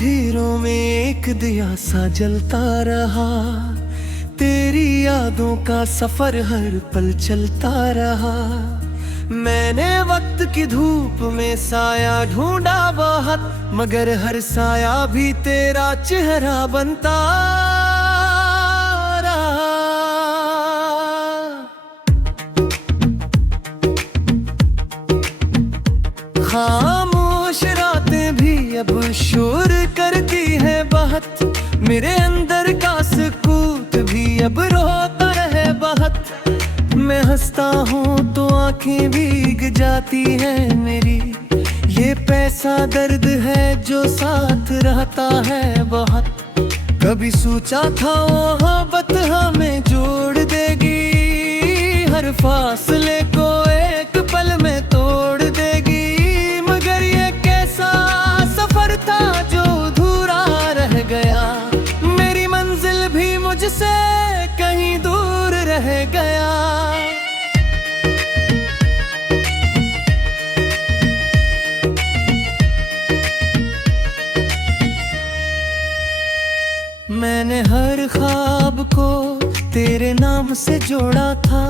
अंधेरों में एक दिया सा जलता रहा, तेरी यादों का सफर हर पल चलता रहा। मैंने वक्त की धूप में साया ढूंढा बहुत, मगर हर साया भी तेरा चेहरा बनता रहा। खामोश रातें भी अब शोर करती है बहुत, मेरे अंदर का सुकूत भी अब रोता है बहुत। मैं हंसता हूँ तो आंखें भीग जाती है मेरी, ये पैसा दर्द है जो साथ रहता है बहुत। कभी सोचा था मोहब्बत हमें जोड़ देगी, हर फासले को एक पल में तोड़ देगी, मगर ये कैसा सफर था जो अधूरा रह गया। मेरी मंजिल भी मुझसे कहीं दूर रह गया। मैंने हर ख्वाब को तेरे नाम से जोड़ा था,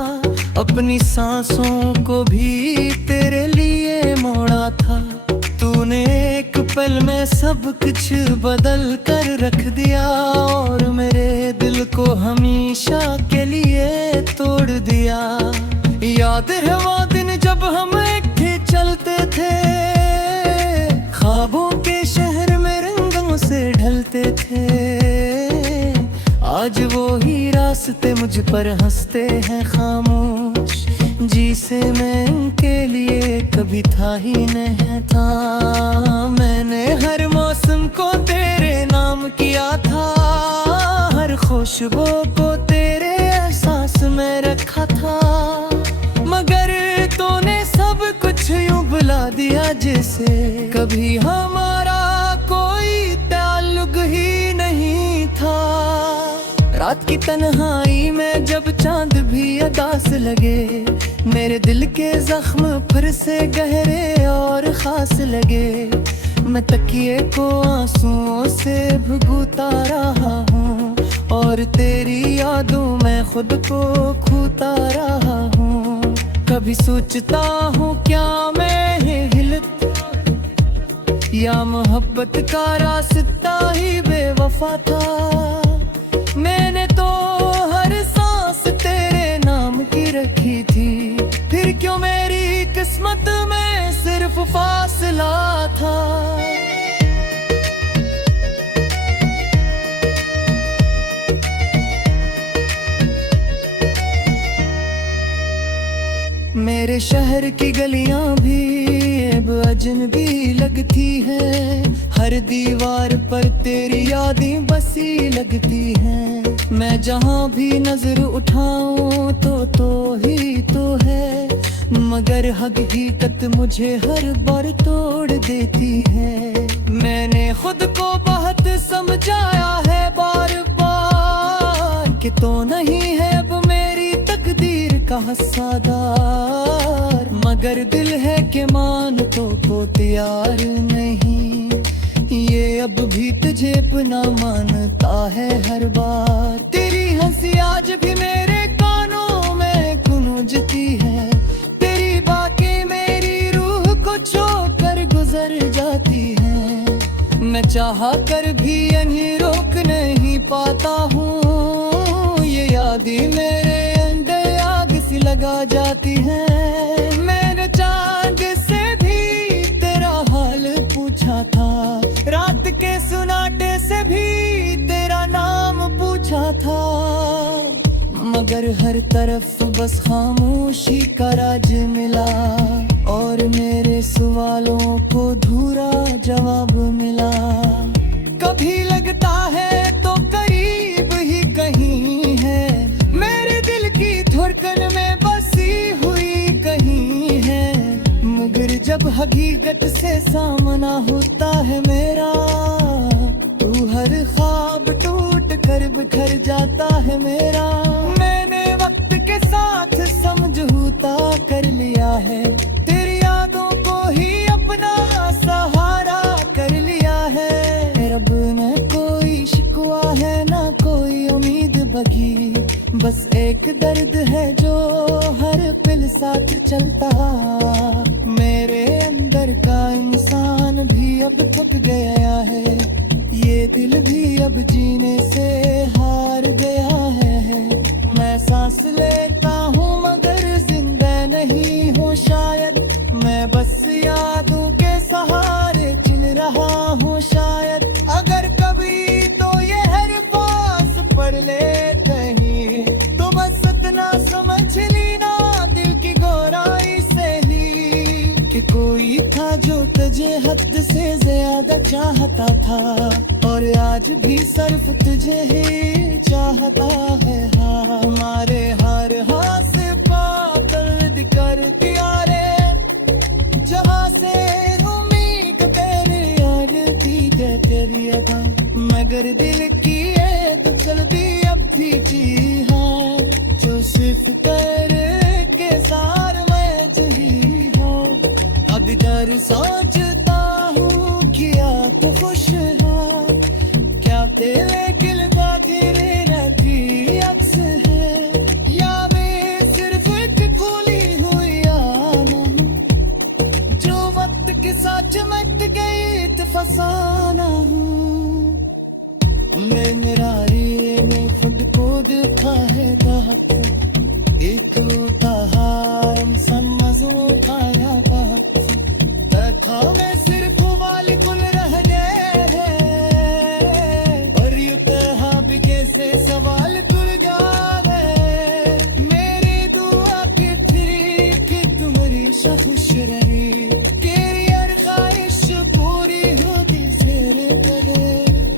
अपनी सांसों को भी तेरे लिए मोड़ा था। तूने एक पल में सब कुछ बदल कर रख दिया, और मेरे दिल को हमेशा के लिए तोड़ दिया। याद है वो दिन जब हम इकट्ठे चलते थे, ख्वाबों के शहर में रंगों से ढलते थे। आज वो ही रास्ते मुझ पर हंसते हैं खामोश, जिसे मैं उनके लिए कभी था ही नहीं था। मैंने हर मौसम को तेरे नाम किया था, हर खुशबू को तेरे एहसास में रखा था, मगर तूने सब कुछ यूं बुला दिया जैसे कभी हमारा कोई ताल्लुक ही नहीं था। रात की तन्हाई में जब चांद भी अदास लगे, मेरे दिल के जख्म फिर से गहरे और खास लगे। मैं तकिए को आंसुओं से भिगोता रहा हूँ, और तेरी यादों में खुद को खोता रहा हूँ। कभी सोचता हूँ क्या मैं हिलत, या मोहब्बत का रास्ता ही बेवफा था। मैंने तो हर सांस तेरे नाम की रखी थी, फिर क्यों मेरी किस्मत में सिर्फ फासला था। मेरे शहर की गलियां भी अब अजनबी लगती है, हर दीवार पर तेरी यादें बसी लगती हैं। मैं जहाँ भी नजर उठाऊं तो ही तो है, मगर हकीकत मुझे हर बार तोड़ देती है। मैंने खुद को बहुत समझाया है बार बार कि तो नहीं है अब मेरी तकदीर का हिस्सादार, मगर दिल है कि मान तो को तैयार नहीं। ये अब भी तुझे अपना मानता है हर बार। तेरी हंसी आज भी मेरे कानों में गूंजती है, तेरी बातें मेरी रूह को छू कर गुजर जाती हैं। मैं चाहा कर भी इन्हें रोक नहीं पाता हूँ, ये यादें मेरे अंदर आग सी लगा जाती हैं। मैंने चांद से भी तेरा हाल पूछा था, रात के सुनाटे से भी तेरा नाम पूछा था, मगर हर तरफ बस खामोशी का राज मिला, और मेरे सवालों को धूरा जवाब मिला। कभी लगता है तो करीब ही कहीं है, मेरे दिल की धड़कन में बसी हुई कहीं है, मगर जब हकीकत से सामना होता है मेरा, तू हर ख्वाब टूट कर बिखर जाता है मेरा। मैंने वक्त के साथ समझौता कर लिया है, तेरी यादों को ही अपना सहारा कर लिया है। रब बगी, बस एक दर्द है जो हर पल साथ चलता। मेरे अंदर का इंसान भी अब थक गया है, ये दिल भी अब जीने से हार गया है। मैं सांस लेता हूँ मगर जिंदा नहीं हूँ शायद, मैं बस यादों के सहारे चल रहा हूँ शायद। अगर कभी तो ये हर पास पढ़ ले कहीं, तो बस इतना समझ लेना दिल की गहराई से ही, कि कोई था जो तुझे हद से ज्यादा चाहता था, और आज भी सिर्फ तुझे ही चाहता है। हाँ, हमारे हर हाथ का दर्द कर दिया रे, जहाँ से उम्मीद तेरी याद थी तेरी अदा, मगर दिल की है तो जल्दी अब भी जी। हाँ, जो सिर्फ कर के सार में जही हो, अब डर सोचता हूँ किया तो खुश है, क्या तेरे दिल का तेरे रखी अक्स है, या मैं सिर्फ एक खोली हुई आना जो वक्त के साथ चमक गई तो फसाना हूँ। मैं मेरा रे में खुद को देखा है रात, एक होता है इंसान मजो खाया बात, देखा मैं सिर्फ वाली कुल रह गए हैं, और यू तहा भी कैसे सवाल खुल जावे। मेरी दुआ की थी कि तुम्हारी खुश रही, तेरी हर ख्वाहिश पूरी होगी तेरे करे,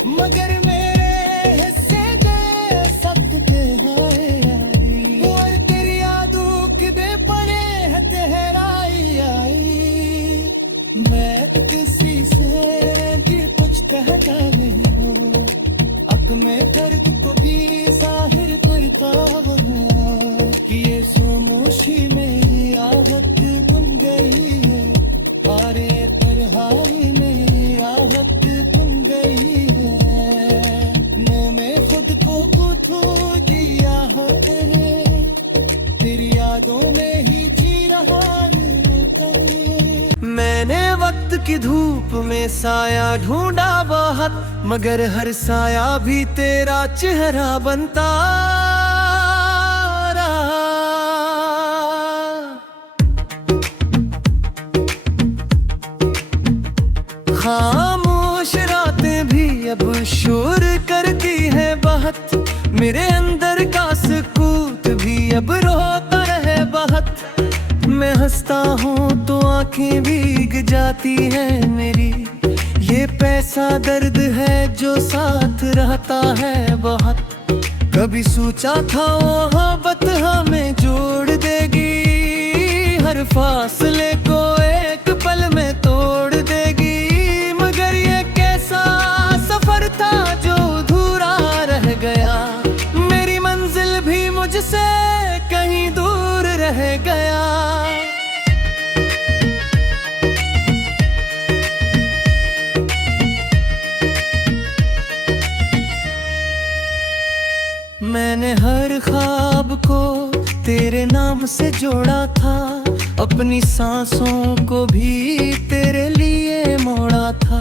मगर मेरे हिस्से दे सकते हैं, और तेरी यादों के दे पड़े है तेहराई आई। मैं तो किसी से भी कुछ कहता नहीं हूँ, अब मैं दर्द को भी जाहिर करता हूँ, कि ये खामोशी में ही आहत बुन गई है, अरे तन्हाई में आहत बुन गई है। मुँह में खुद को खो दिया है तेरी यादों में ही जी रहा हूँ। मैंने वक्त की धूप में साया ढूंढा बहुत, मगर हर साया भी तेरा चेहरा बनता रहा। खामोश रातें भी अब शोर करती है बहुत, मेरे अंदर का सुकूत भी अब रोता है बहुत। मैं हंसता हूँ तो आंखें भीग जाती है मेरी, ये पैसा दर्द है जो साथ रहता है बहुत। कभी सोचा था मोहब्बत हमें जोड़ देगी, हर फासले को एक पल में तोड़ देगी, मगर ये कैसा सफर था जो अधूरा रह गया, मेरी मंजिल भी मुझसे कहीं दूर रह गया। मैंने हर ख्वाब को तेरे नाम से जोड़ा था, अपनी सांसों को भी तेरे लिए मोड़ा था।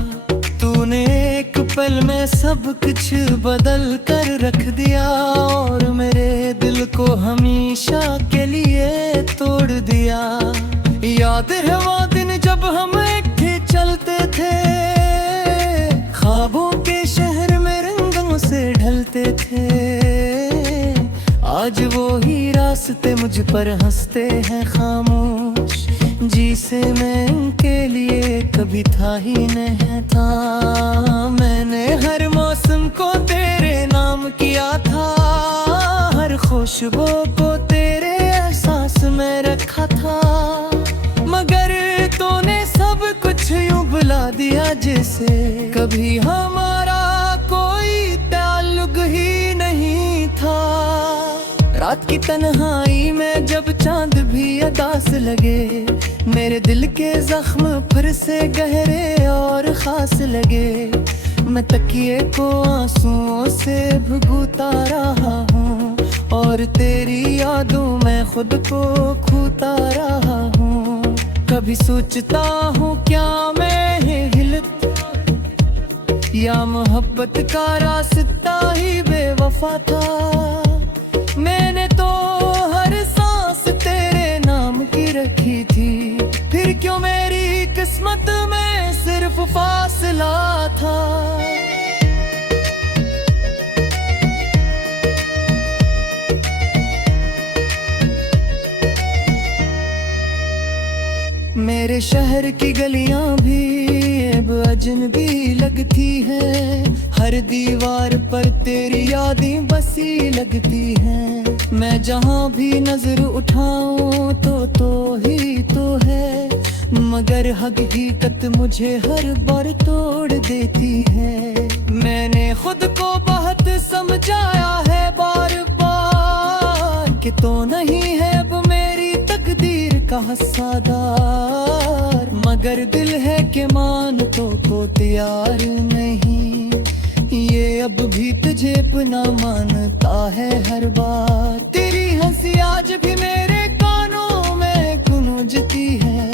तूने एक पल में सब कुछ बदल कर रख दिया, और मेरे दिल को हमेशा के लिए तोड़ दिया। याद है वो दिन जब हम इकट्ठे चलते थे, ख्वाबों के शहर में रंगों से ढलते थे। आज वो ही रास्ते मुझ पर हंसते हैं खामोश, जिसे मैं उनके लिए कभी था ही नहीं था। मैंने हर मौसम को तेरे नाम किया था, हर खुशबू को तेरे एहसास में रखा था, मगर तूने सब कुछ यूं बुला दिया जैसे कभी हमारा कोई ताल्लुक ही नहीं था। रात की तन्हाई में जब चांद भी अदास लगे, मेरे दिल के जख्म फिर से गहरे और खास लगे। मैं तकिए को आंसुओं से भुगता रहा हूँ, और तेरी यादों में खुद को खोता रहा हूँ। कभी सोचता हूँ क्या मैं हिलता या मोहब्बत का रास्ता ही बेवफा था। मैंने तो हर सांस तेरे नाम की रखी थी, फिर क्यों मेरी किस्मत में सिर्फ फासला था। मेरे शहर की गलियां भी अब अजनबी लगती है, हर दीवार पर तेरी यादें बसी लगती हैं। मैं जहां भी नजर उठाऊं तो ही तो है, मगर हकीकत मुझे हर बार तोड़ देती है। मैंने खुद को बहुत समझाया है बार बार कि तो नहीं है अब मेरी तकदीर का हिस्सादार, मगर दिल है कि मानने को तैयार नहीं। ये अब भी तुझे अपना मानता है हर बार। तेरी हंसी आज भी मेरे कानों में गूंजती है,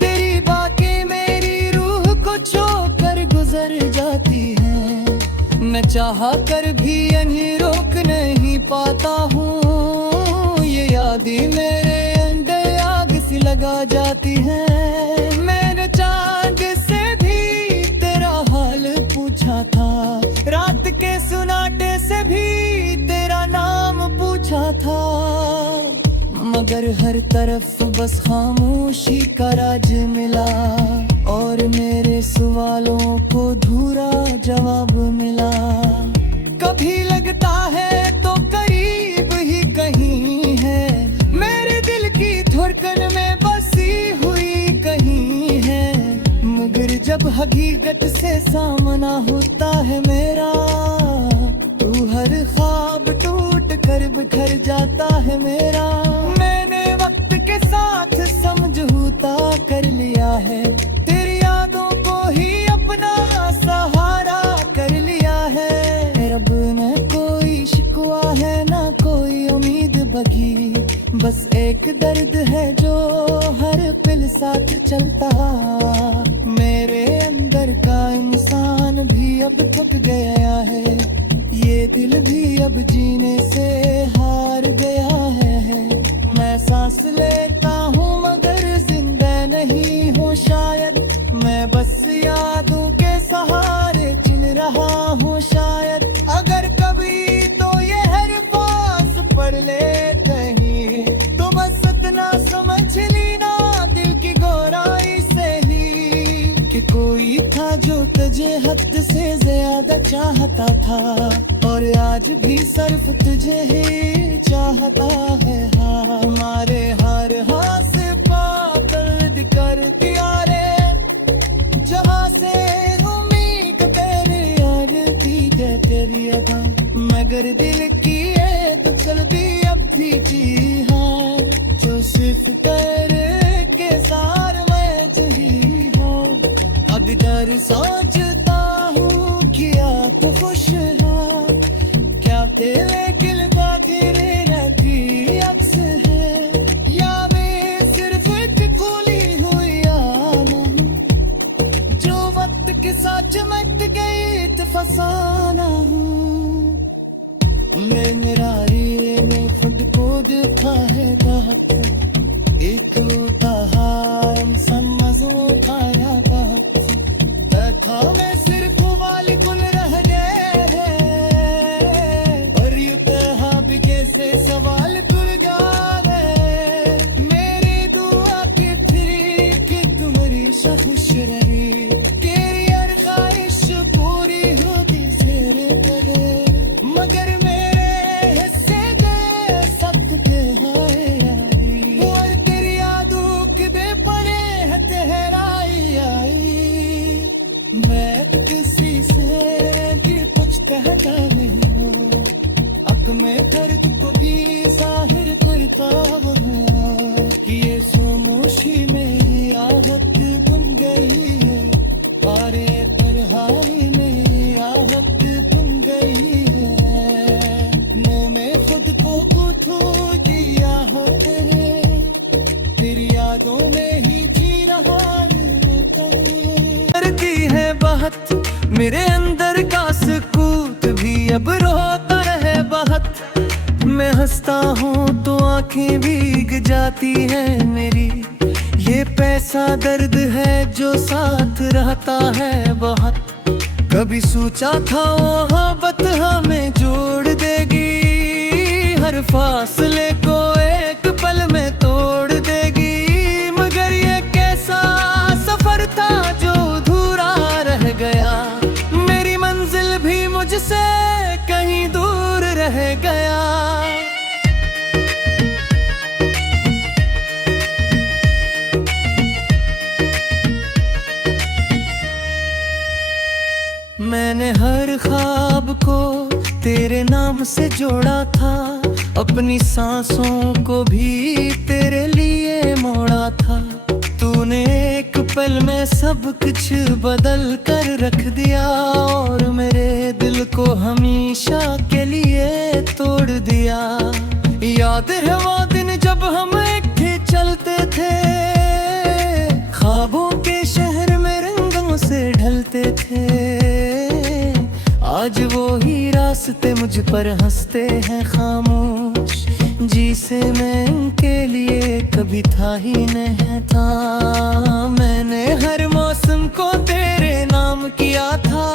तेरी बातें मेरी रूह को छूकर गुजर जाती हैं। मैं चाहा कर भी इन्हें रोक नहीं पाता हूँ, ये यादें मेरे अंदर आग सी लगा जाती हैं। मैंने चांद से भी तेरा हाल पूछा था, रात के सुनाटे से भी तेरा नाम पूछा था, मगर हर तरफ बस खामोशी का राज मिला और मेरे सवालों को धूरा जवाब मिला। कभी लगता है तो करीब ही कहीं है, मेरे दिल की धड़कन में बसी हुई कहीं है, मगर जब हकीकत से सामना होता है मेरा, तू हर ख्वाब टूट कर बिखर जाता है मेरा। मैंने वक्त के साथ समझौता कर लिया है, तेरी यादों को ही अपना सहारा कर लिया है। रब ने कोई शिकवा है ना कोई उम्मीद बगी, बस एक दर्द है जो हर पल साथ चलता। मेरे अंदर का इंसान भी अब थक गया है, ये दिल भी अब जीने से हार गया है। मैं सांस लेता हूँ मगर जिंदा नहीं हूँ शायद, मैं बस यादों के सहारे चल रहा हूँ शायद। अगर कभी तो ये हर पास पढ़ ले कहीं, तो बस इतना समझ लेना दिल की गहराई से ही, कि कोई था जो तुझे हद से ज्यादा चाहता था, और आज भी सिर्फ तुझे ही चाहता है। हाँ, हमारे हर हाथ पा दर्द कर दिया रे, जहाँ से उम्मीद तेरी याद थी तेरी अदा, मगर दिल की एक कल्बी अब भी जी हाँ, जो सिर्फ कर के सार में तुझी हो। अब डर सोचता हूँ किया तो खुश है, क्या तेरे दिल तेरे रहती अक्स है, या मैं सिर्फ एक खोली हुई आलम जो वक्त के साथ चमक गई तो फसाना हूँ। मैं मेरा में खुद को देखा है एक होता है इंसान मजो खाया देखा, मैं सिर्फ वाली कुल रह गए हैं, और यू तहा भी कैसे सवाल खुल गए। मेरी दुआ की थी कि तुम्हारी खुश रही, तेरी हर ख्वाहिश पूरी होती तेरे करे, मगर मेरे हिस्से दे सब के हाय, और तेरी यादों के दे पड़े है तेहराई आई। मैं किसी से भी कुछ कहता नहीं हूँ, अब मैं दर्द को भी जाहिर करता हूँ, कि ये खामोशी में आहत बुन गई है, अरे तन्हाई में आहत बुन गई है। मुँह में खुद को मेरे अंदर का सुकूत भी अब रोता रहे बहुत। मैं हंसता हूँ तो आंखें भीग जाती है मेरी। ये पैसा दर्द है जो साथ रहता है बहुत। कभी सोचा था मोहब्बत हमें जोड़ देगी, हर फासले को एक पल में तोड़ देगी। मगर ये कैसा सफर था जो अधूरा रह गया। मेरी मंजिल भी मुझसे कहीं दूर रह गया। मैंने हर ख्वाब को तेरे नाम से जोड़ा था, अपनी सांसों को भी तेरे लिए मोड़ा था। तूने एक पल में सब कुछ बदल कर रख दिया और मेरे दिल को हमेशा के लिए तोड़ दिया। याद है वो दिन जब हम इकट्ठे चलते थे, ख्वाबों के शहर में रंगों से ढलते थे। आज वो ही रास्ते मुझ पर हंसते हैं खामोश, जिसे मैं उनके लिए कभी था ही नहीं था। मैंने हर मौसम को तेरे नाम किया था,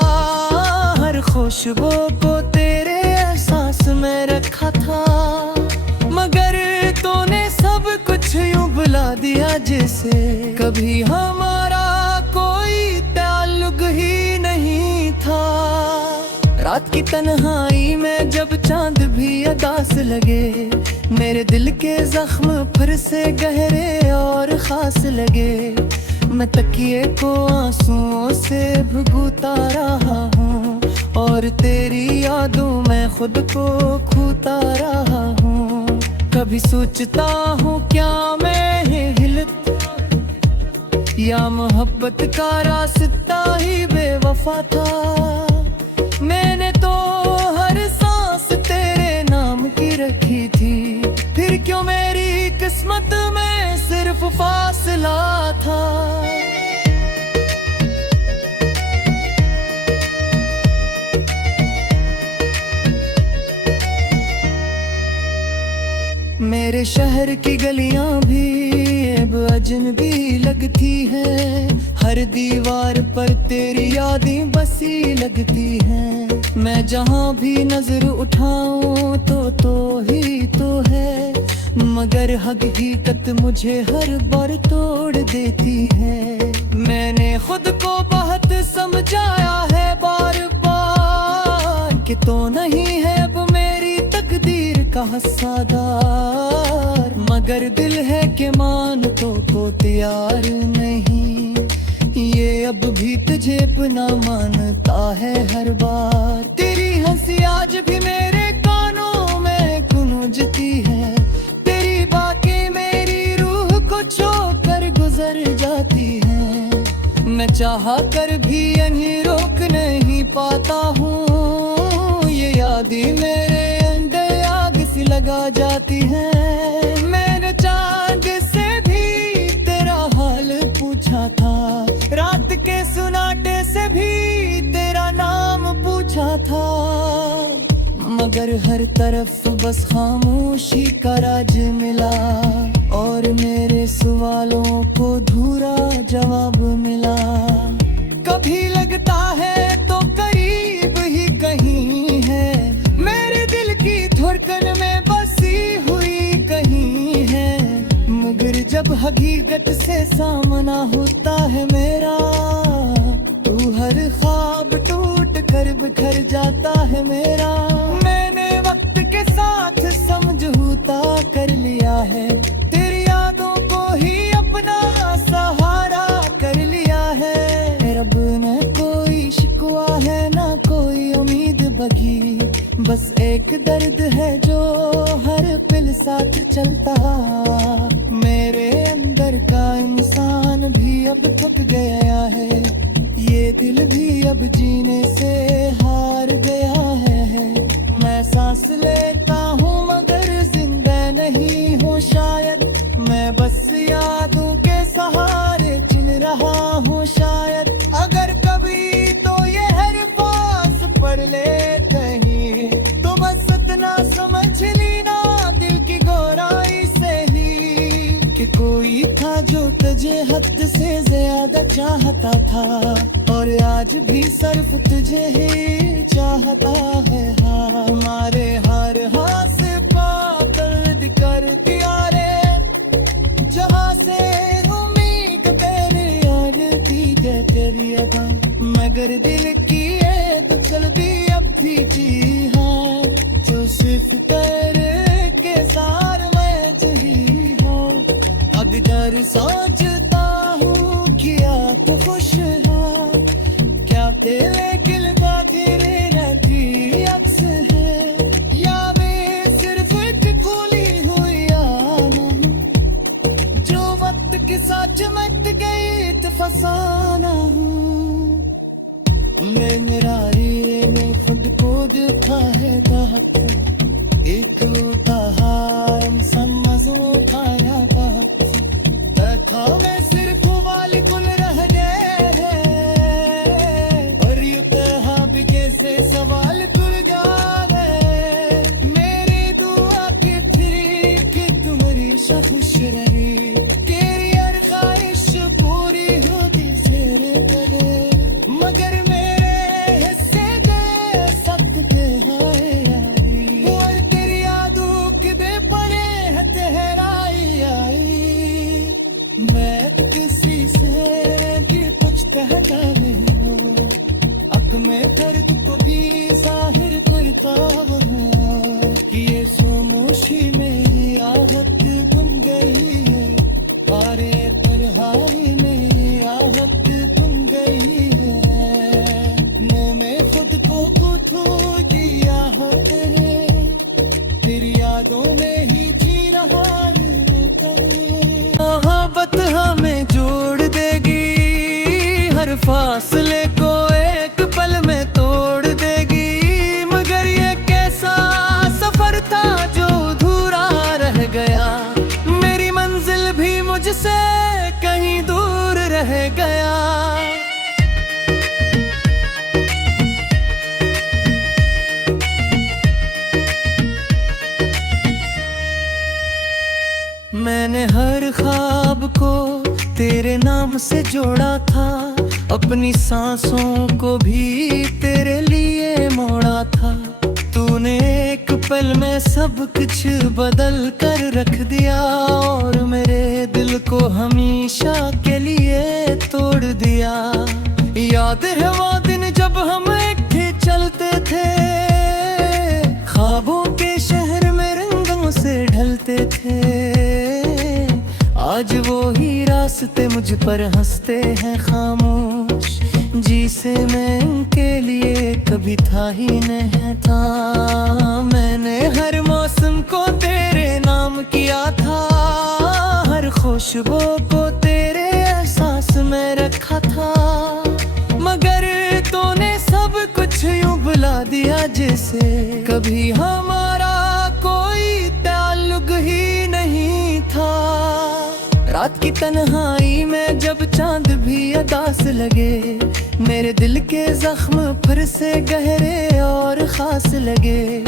हर खुशबू को तेरे एहसास में रखा था। मगर तूने सब कुछ यूं बुला दिया जैसे कभी हमारा कोई ताल्लुक ही नहीं था। रात की तन्हाई में जब चांद भी अदास लगे, मेरे दिल के जख्म फिर से गहरे और खास लगे। मैं तकिए को आंसुओं से भुगता रहा हूँ और तेरी यादों में खुद को खोता रहा हूँ। कभी सोचता हूँ क्या मैं हिलत या मोहब्बत का रास्ता ही बेवफा था। मैंने तो हर सांस तेरे नाम की रखी थी, फिर क्यों मेरी किस्मत में सिर्फ फासला था। मेरे शहर की गलियां भी अब अजनबी लगती है, हर दीवार पर तेरी यादें बसी लगती हैं। मैं जहाँ भी नजर उठाऊं तो ही तो है, मगर हकीकत मुझे हर बार तोड़ देती है। मैंने खुद को बहुत समझाया है बार बार कि तो नहीं है अब मेरी तकदीर का हिस्सादार। मगर दिल है कि मान को तैयार नहीं, ये अब भी तुझे अपना मानता है हर बार। तेरी हंसी आज भी मेरे कानों में गूंजती है, तेरी बातें मेरी रूह को छू कर गुजर जाती हैं। मैं चाहा कर भी इन्हें रोक नहीं पाता हूँ, ये यादें मेरे अंदर आग सी लगा जाती हैं। मैंने चांद से भी तेरा हाल पूछा था, रात के सुनाटे से भी तेरा नाम पूछा था। मगर हर तरफ बस खामोशी का राज मिला और मेरे सवालों को अधूरा जवाब मिला। कभी लगता है तो करीब ही कहीं है, मेरे दिल की धड़कन में बसी हुई कहीं है। मगर जब हकीकत से सामना होता है मेरा, तू हर ख्वाब टूट कर बिखर जाता है मेरा। मैंने वक्त के साथ समझौता कर लिया है, तेरी यादों को ही अपना सहारा कर लिया है। रब ने कोई शिकवा है ना कोई उम्मीद बगी, बस एक दर्द है जो हर पल साथ चलता। मेरे अंदर का इंसान भी अब थक गया है, ये दिल भी अब जीने से हार गया है। मैं सांस लेता हूँ मगर जिंदा नहीं हूँ शायद, मैं बस यादों के सहारे चल रहा हूँ शायद। अगर कभी तो ये हर तुझे हद से ज्यादा चाहता था, और आज भी सिर्फ तुझे ही चाहता है। हाँ, हमारे हर हाथ का दर्द कर दिया रे, जहाँ से उम्मीद तेरी याद थी क्या तेरी अदा, मगर दिल की एक गलती अब भी थी। हाँ, तो सिर्फ तेरे के सार में जही हो, अगर सोचता हूँ किया तो खुश है, क्या तेरे दिल का तेरे रहती अक्स है, या मैं सिर्फ एक खोली हुई आना जो वक्त के साथ चमक गई तो फसाना हूँ। मैं मेरा में खुद को देखा है दाता, एक उतार मज़ो खाया देखा मैं सिर्फ वाली कुल रह गए हैं, और ये तहा भी कैसे सवाल खुल जाए। मेरी दुआ की थी कि तुम्हारी खुश रही, तेरी हर ख्वाहिश पूरी होती तेरे गले, मगर कहता है अक में दर्द को भी जाहिर करता है, कि ये खामोशी में आहत बन गई है, हारे तन्हाई में आहत बन गई है। मुँह में खुद को खो दिया है, तेरी यादों में ही जी रहा है। मोहब्बत हमें जोड़ देगी, फासले को एक पल में तोड़ देगी, मगर ये कैसा सफर था जो अधूरा रह गया, मेरी मंजिल भी मुझसे कहीं दूर रह गया। मैंने हर ख्वाब को तेरे नाम से जोड़ा था, अपनी सांसों को भी तेरे लिए मोड़ा था, तूने एक पल में सब कुछ बदल कर रख दिया, और मेरे दिल को हमेशा के लिए तोड़ दिया। याद है वो दिन जब हम इकट्ठे चलते थे, ख्वाबों के शहर में रंगों से ढलते थे, आज वो ही रास्ते मुझ पर हंसते हैं खामोश, जिसे मैं उनके लिए कभी था ही नहीं था। मैंने हर मौसम को तेरे नाम किया था, हर खुशबू को तेरे एहसास में रखा था, मगर तूने सब कुछ यूं बुला दिया जैसे कभी हमारा कोई ताल्लुक ही नहीं था। रात की तन्हाई में जब चांद भी अदास लगे, मेरे दिल के जख्म फिर से गहरे और खास लगे,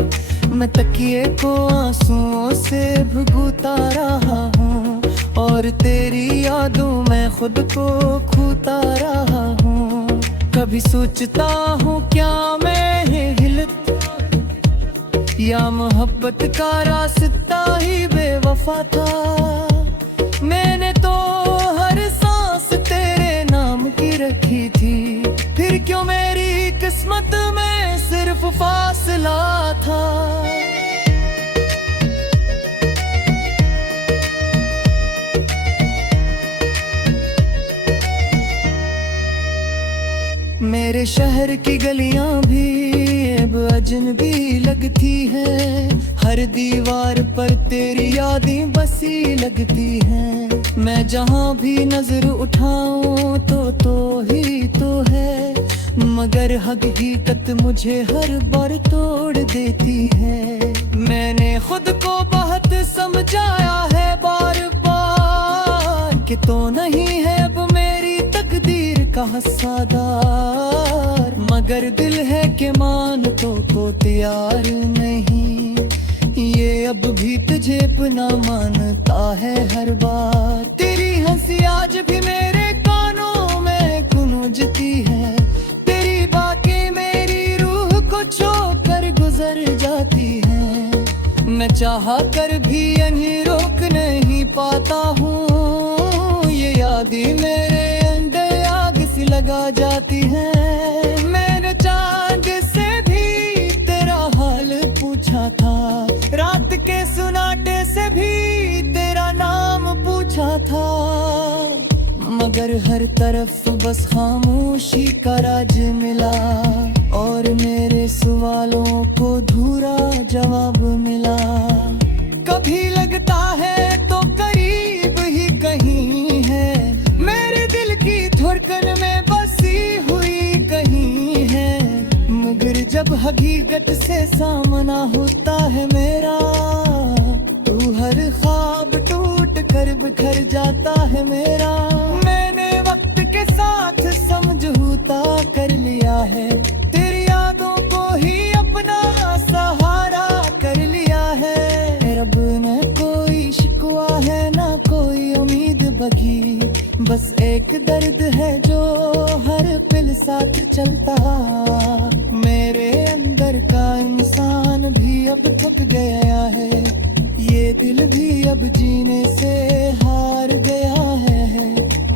मैं तकिए को आंसुओं से भुगता रहा हूँ, और तेरी यादों में खुद को खोता रहा हूँ। कभी सोचता हूँ क्या मैं हिलता, या मोहब्बत का रास्ता ही बेवफा था, मैंने तो हर सांस तेरे नाम की रखी थी, फिर क्यों मेरी किस्मत में सिर्फ फासला था। मेरे शहर की गलियां भी अब अजनबी लगती हैं, हर दीवार पर तेरी यादें बसी लगती हैं, मैं जहाँ भी नजर उठाऊं तो ही तो है, मगर हकीकत मुझे हर बार तोड़ देती है। मैंने खुद को बहुत समझाया है बार बार कि तो नहीं है अब मेरी तकदीर का हिस्सेदार, मगर दिल है कि मान तो को तैयार नहीं, ये अब भी तुझे अपना मानता है हर बार। तेरी हंसी आज मैं चाहा कर भी इन्हें रोक नहीं पाता हूँ। ये यादें मेरे अंदर आग सी लगा जाती हैं। मैंने चांद से भी तेरा हाल पूछा था, रात के सुनाटे से भी तेरा नाम पूछा था, मगर हर तरफ बस खामोशी का राज मिला और मेरे सवालों को धूरा जवाब मिला। कभी लगता है तो करीब ही कहीं है, मेरे दिल की धड़कन में बसी हुई कहीं है, मगर जब हकीकत से सामना होता है मेरा, तू हर ख्वाब टूट कर बिखर जाता है मेरा। मैंने वक्त के साथ समझौता कर लिया है, तेरी यादों को ही अपना सहारा कर लिया है। रब ने कोई शिकवा है ना कोई उम्मीद बगी, बस एक दर्द है जो हर पल साथ चलता। मेरे अंदर का इंसान भी अब थक गया है, ये दिल भी अब जीने से हार गया है।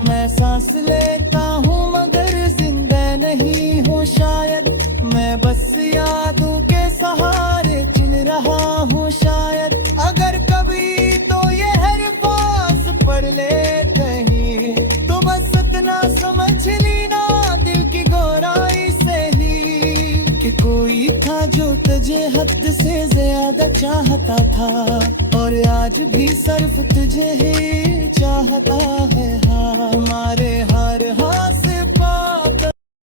मैं सांस लेता हूँ मगर जिंदा नहीं हूँ शायद, मैं बस यादों के सहारे चल रहा हूँ शायद। अगर कभी तो ये हर पास पड़ ले कहीं, तो बस इतना समझ लेना दिल की गहराई से ही, कि कोई था जो तुझे हद से ज्यादा चाहता था, और आज भी सिर्फ तुझे ही चाहता है। हाँ, हमारे हर हाथ